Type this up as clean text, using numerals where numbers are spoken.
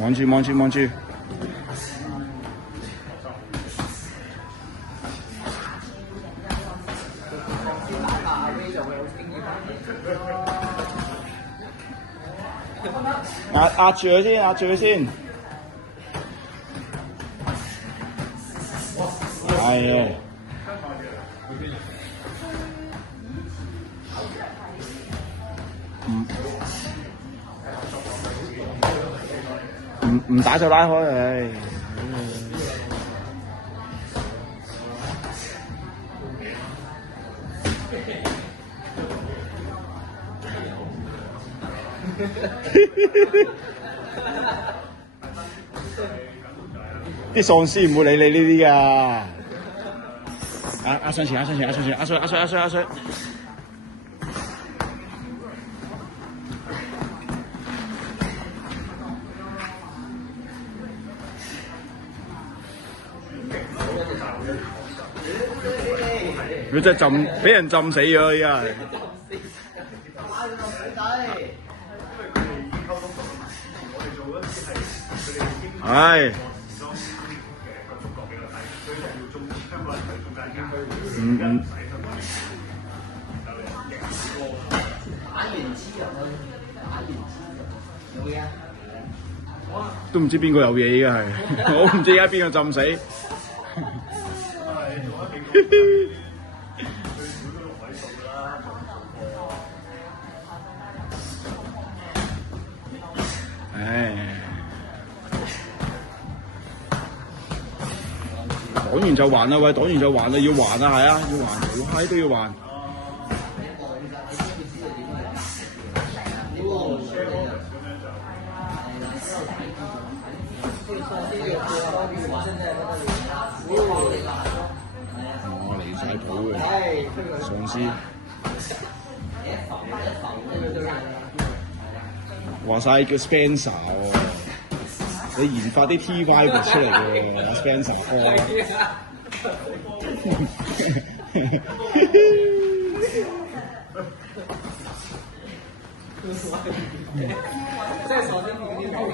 望住望住望住。壓住佢先，壓住佢先。係啊。唔打就拉開佢。啲喪屍唔會理你呢啲㗎。壓上前，壓上前，壓上前，壓水，壓水，壓水，壓水。佢真係浸，俾人浸死咗，依家係。係。都唔知邊個有嘢依家係，我唔知而家邊個浸死。唉，擋完就還啦，喂，擋完就還啦，要還啊，係啊，要還，好閪都要還。我離晒譜嘅喪屍，話晒叫 Spencer 喎，你研發啲 T5 出嚟嘅 Spencer 哥。即係喪屍。